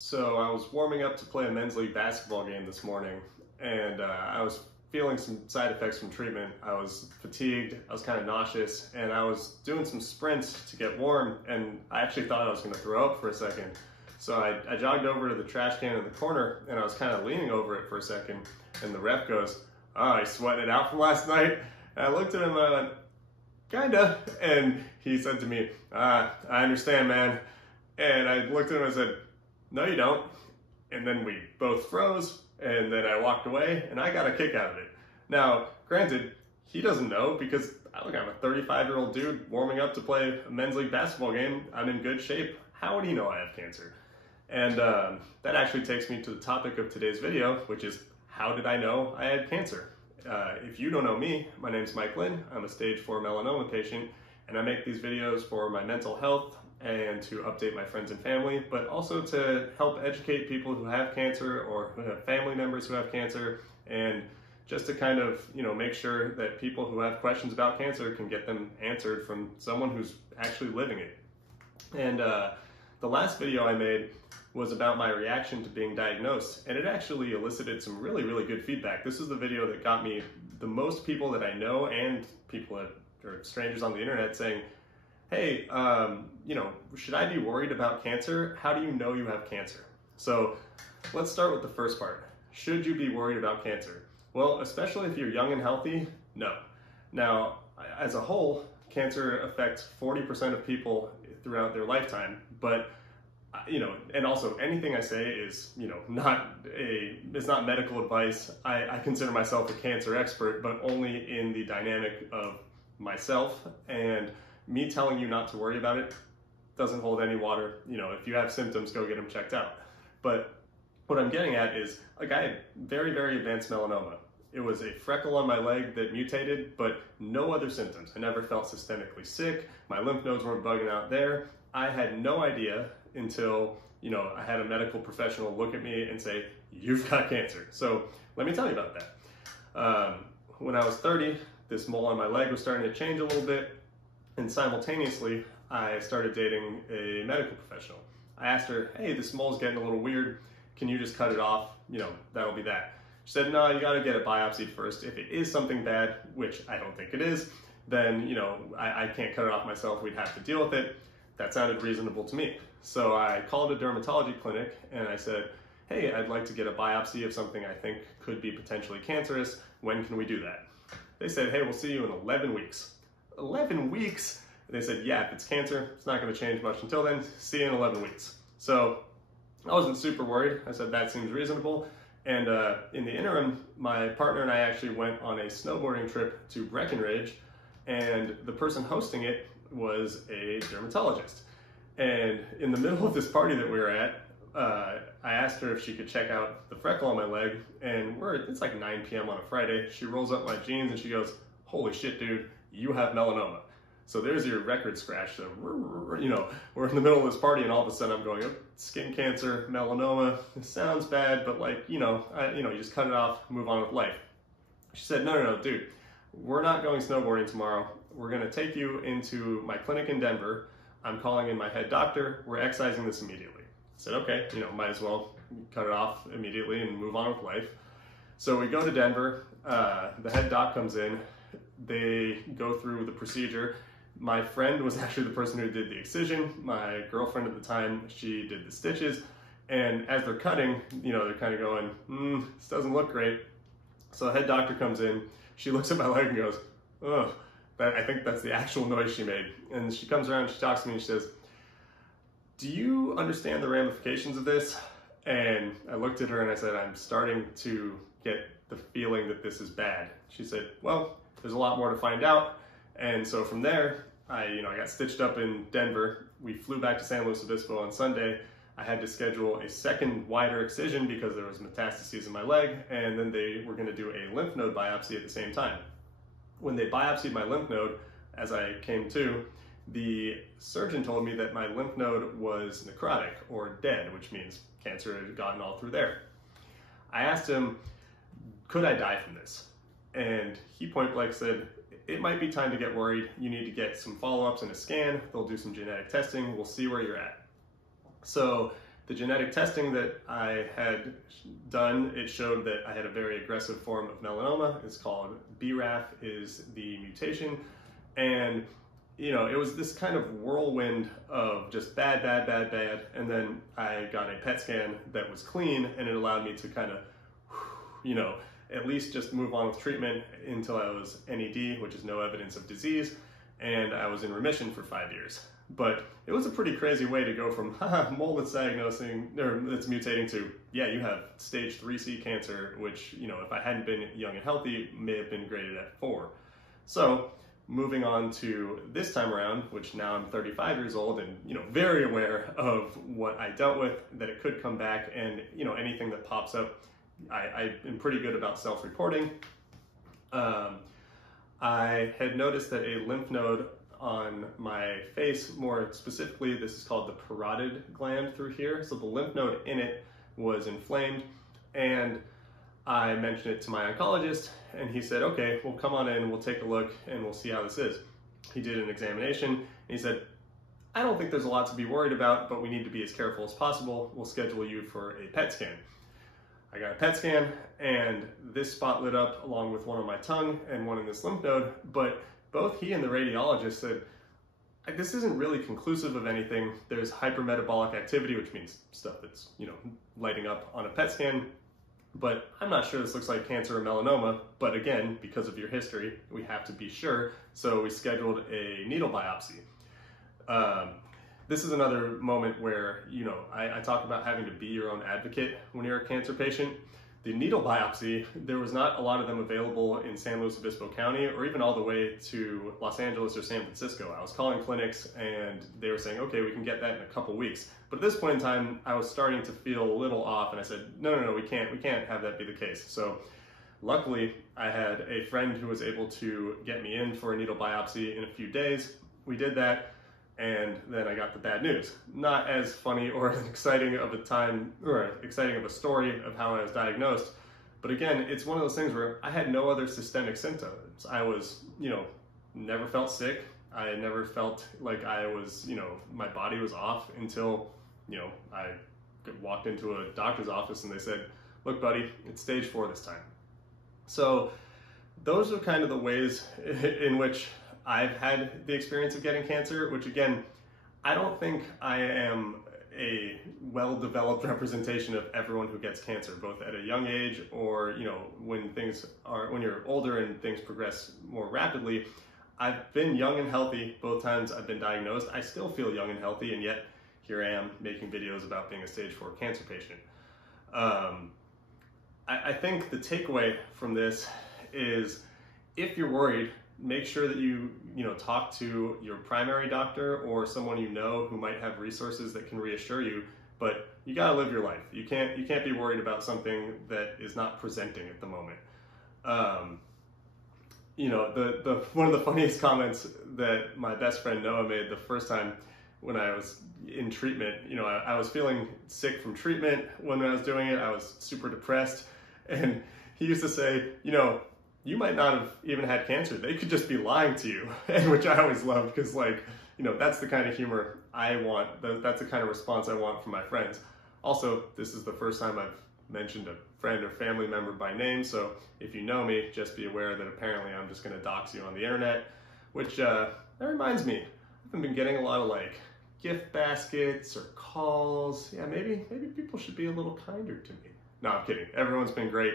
So I was warming up to play a men's league basketball game this morning, and I was feeling some side effects from treatment. I was fatigued, I was kind of nauseous, and I was doing some sprints to get warm, and I actually thought I was going to throw up for a second. So I jogged over to the trash can in the corner, and I was kind of leaning over it for a second, and the ref goes, "Oh, he's sweating it out from last night?" And I looked at him and I went, "Kinda," and he said to me, "I understand, man." And I looked at him and I said, "No, you don't." And then we both froze, and then I walked away, and I got a kick out of it. Now, granted, he doesn't know because I'm a 35-year-old dude warming up to play a men's league basketball game. I'm in good shape. How would he know I have cancer? And that actually takes me to the topic of today's video, which is, how did I know I had cancer? If you don't know me, my name's Mike Lynn. I'm a stage 4 melanoma patient, and I make these videos for my mental health and to update my friends and family, but also to help educate people who have cancer or who have family members who have cancer, and just to kind of, make sure that people who have questions about cancer can get them answered from someone who's actually living it. And the last video I made was about my reaction to being diagnosed, and it actually elicited some really, really good feedback. This is the video that got me the most people that I know and people that are strangers on the internet saying, "Hey, should I be worried about cancer? How do you know you have cancer?" So let's start with the first part. Should you be worried about cancer? Well, especially if you're young and healthy, no. Now, as a whole, cancer affects 40% of people throughout their lifetime, but and also anything I say is, it's not medical advice. I consider myself a cancer expert, but only in the dynamic of myself, and me telling you not to worry about it doesn't hold any water. If you have symptoms, go get them checked out. But what I'm getting at is, I had very, very advanced melanoma. It was a freckle on my leg that mutated, but no other symptoms. I never felt systemically sick. My lymph nodes weren't bugging out there. I had no idea until, I had a medical professional look at me and say, "You've got cancer." So let me tell you about that. When I was 30, this mole on my leg was starting to change a little bit, and simultaneously, I started dating a medical professional. I asked her, "Hey, this mole's getting a little weird. Can you just cut it off? That'll be that." She said, "No, you gotta get it biopsied first. If it is something bad," which I don't think it is, "then, I can't cut it off myself. We'd have to deal with it." That sounded reasonable to me. So I called a dermatology clinic and I said, "Hey, I'd like to get a biopsy of something I think could be potentially cancerous. When can we do that?" They said, "Hey, we'll see you in 11 weeks. 11 weeks? They said, "Yeah, if it's cancer, it's not going to change much until then. See you in 11 weeks. So I wasn't super worried. I said, "That seems reasonable." And in the interim, my partner and I actually went on a snowboarding trip to Breckenridge, and the person hosting it was a dermatologist. And in the middle of this party that we were at, I asked her if she could check out the freckle on my leg, and it's like 9 p.m. on a Friday. She rolls up my jeans and she goes, "Holy shit, dude, you have melanoma." So there's your record scratch. So, we're in the middle of this party, and all of a sudden I'm going, "Oh, skin cancer, melanoma. It sounds bad, but you just cut it off, move on with life." She said, No, dude, we're not going snowboarding tomorrow. We're gonna take you into my clinic in Denver. I'm calling in my head doctor. We're excising this immediately." I said, "Okay, might as well cut it off immediately and move on with life." So we go to Denver. The head doc comes in. They go through the procedure. My friend was actually the person who did the excision. My girlfriend at the time, she did the stitches. And as they're cutting, they're kind of going, "This doesn't look great." So the head doctor comes in. She looks at my leg and goes, "Ugh." I think that's the actual noise she made. And she comes around, she talks to me, and she says, "Do you understand the ramifications of this?" And I looked at her and I said, "I'm starting to get the feeling that this is bad." She said, "Well, there's a lot more to find out." And so from there, I got stitched up in Denver. We flew back to San Luis Obispo on Sunday. I had to schedule a second wider excision because there was metastases in my leg, and then they were gonna do a lymph node biopsy at the same time. When they biopsied my lymph node, as I came to, the surgeon told me that my lymph node was necrotic, or dead, which means cancer had gotten all through there. I asked him, could I die from this? And he point blank said, "It might be time to get worried. You need to get some follow-ups and a scan. They'll do some genetic testing. We'll see where you're at." So The genetic testing that I had done, it showed that I had a very aggressive form of melanoma. It's called BRAF is the mutation. And you know, it was this kind of whirlwind of just bad. And then I got a PET scan that was clean, and it allowed me to kind of, you know, at least just move on with treatment until I was NED, which is no evidence of disease. And I was in remission for 5 years. But it was a pretty crazy way to go from mold that's diagnosing, or that's mutating, to, yeah, you have stage 3C cancer, which, you know, if I hadn't been young and healthy, may have been graded at 4. So moving on to this time around, which now I'm 35 years old and, you know, very aware of what I dealt with, that it could come back, and, you know, anything that pops up, I am pretty good about self-reporting. I had noticed that a lymph node on my face, more specifically, this is called the parotid gland through here. So the lymph node in it was inflamed, and I mentioned it to my oncologist, and he said, okay, well, come on in, we'll take a look, and we'll see how this is. He did an examination, and he said, I don't think there's a lot to be worried about, but we need to be as careful as possible. We'll schedule you for a PET scan. I got a PET scan, and this spot lit up along with one on my tongue and one in this lymph node, but both he and the radiologist said, this isn't really conclusive of anything. There's hypermetabolic activity, which means stuff that's, you know, lighting up on a PET scan, but I'm not sure this looks like cancer or melanoma. But again, because of your history, we have to be sure. So we scheduled a needle biopsy. This is another moment where, you know, I talk about having to be your own advocate when you're a cancer patient. The needle biopsy, there was not a lot of them available in San Luis Obispo County, or even all the way to Los Angeles or San Francisco. I was calling clinics and they were saying, okay, we can get that in a couple weeks. But at this point in time, I was starting to feel a little off, and I said, no, we can't have that be the case. So luckily, I had a friend who was able to get me in for a needle biopsy in a few days. We did that. And then I got the bad news. Not as funny or as exciting of a time, or exciting of a story of how I was diagnosed. But again, it's one of those things where I had no other systemic symptoms. I was, you know, never felt sick. I never felt like I was, you know, my body was off until, you know, I walked into a doctor's office and they said, look, buddy, it's stage 4 this time. So those are kind of the ways in which I've had the experience of getting cancer, which again, I don't think I am a well-developed representation of everyone who gets cancer, both at a young age or, you know, when you're older and things progress more rapidly. I've been young and healthy both times I've been diagnosed. I still feel young and healthy, and yet here I am making videos about being a stage 4 cancer patient. I think the takeaway from this is, if you're worried, make sure that you talk to your primary doctor or someone you know who might have resources that can reassure you. But you gotta live your life. You can't be worried about something that is not presenting at the moment. You know, the one of the funniest comments that my best friend Noah made the first time when I was in treatment, you know, I was feeling sick from treatment when I was doing it. I was super depressed, and he used to say, you know, you might not have even had cancer. They could just be lying to you, which I always loved, because, like, you know, that's the kind of humor I want. That's the kind of response I want from my friends. Also, this is the first time I've mentioned a friend or family member by name, so if you know me, just be aware that apparently I'm just going to dox you on the internet, which, that reminds me, I've been getting a lot of, like, gift baskets or calls. Yeah, maybe people should be a little kinder to me. No, I'm kidding. Everyone's been great.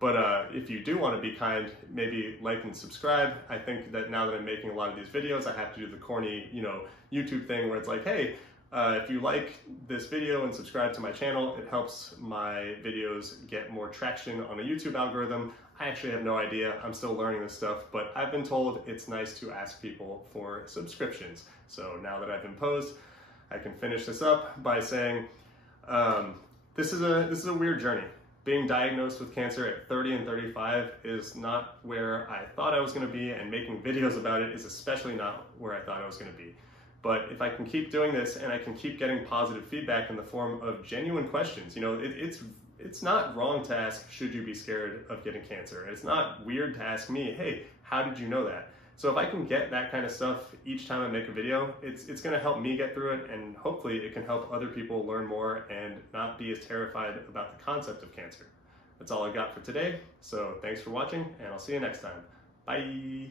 But if you do want to be kind, maybe like and subscribe. I think that now that I'm making a lot of these videos, I have to do the corny, you know, YouTube thing where it's like, hey, if you like this video and subscribe to my channel, it helps my videos get more traction on the YouTube algorithm. I actually have no idea. I'm still learning this stuff, but I've been told it's nice to ask people for subscriptions. So now that I've imposed, I can finish this up by saying, this is a weird journey. Being diagnosed with cancer at 30 and 35 is not where I thought I was going to be, and making videos about it is especially not where I thought I was going to be. But if I can keep doing this and I can keep getting positive feedback in the form of genuine questions, you know, it's not wrong to ask, should you be scared of getting cancer? It's not weird to ask me, hey, how did you know that? So if I can get that kind of stuff each time I make a video, it's going to help me get through it, and hopefully it can help other people learn more and not be as terrified about the concept of cancer. That's all I got for today, so thanks for watching, and I'll see you next time. Bye!